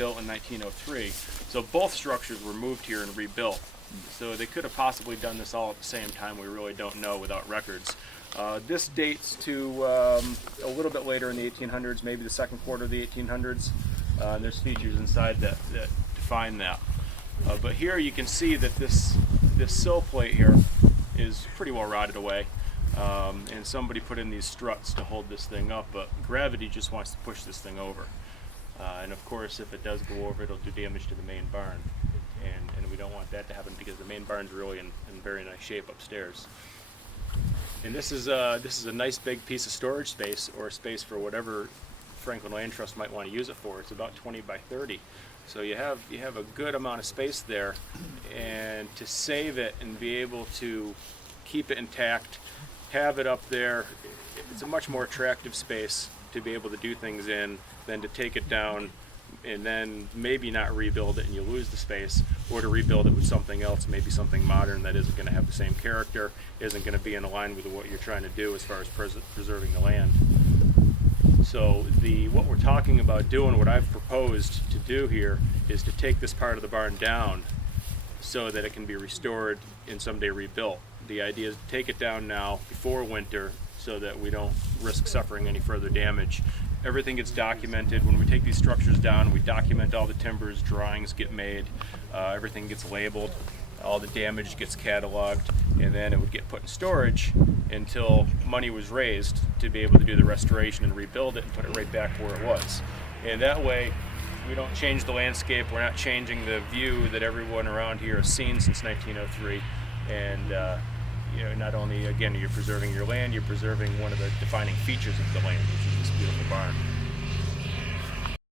built in 1903. So both structures were moved here and rebuilt. So they could have possibly done this all at the same time. We really don't know without records. This dates to a little bit later in the 1800s, maybe the second quarter of the 1800s. And there's features inside that define that. But here you can see that this sill plate here is pretty well rotted away. And somebody put in these struts to hold this thing up, but gravity just wants to push this thing over. And of course, if it does go over, it'll do damage to the main barn. And we don't want that to happen because the main barn's really in very nice shape upstairs. And this is a nice big piece of storage space, or space for whatever Franklin Land Trust might want to use it for. It's about 20 by 30. So you have a good amount of space there, and to save it and be able to keep it intact, have it up there, it's a much more attractive space to be able to do things in than to take it down and then maybe not rebuild it and you lose the space, or to rebuild it with something else, maybe something modern that isn't going to have the same character, isn't going to be in line with what you're trying to do as far as preserving the land. So what we're talking about doing, what I've proposed to do here, is to take this part of the barn down so that it can be restored and someday rebuilt. The idea is to take it down now before winter so that we don't risk suffering any further damage. Everything gets documented. When we take these structures down, we document all the timbers, drawings get made, everything gets labeled, all the damage gets cataloged, and then it would get put in storage until money was raised to be able to do the restoration and rebuild it and put it right back where it was. And that way, we don't change the landscape, we're not changing the view that everyone around here has seen since 1903. And you know, not only, again, you're preserving your land, you're preserving one of the defining features of the land, which is this beautiful barn.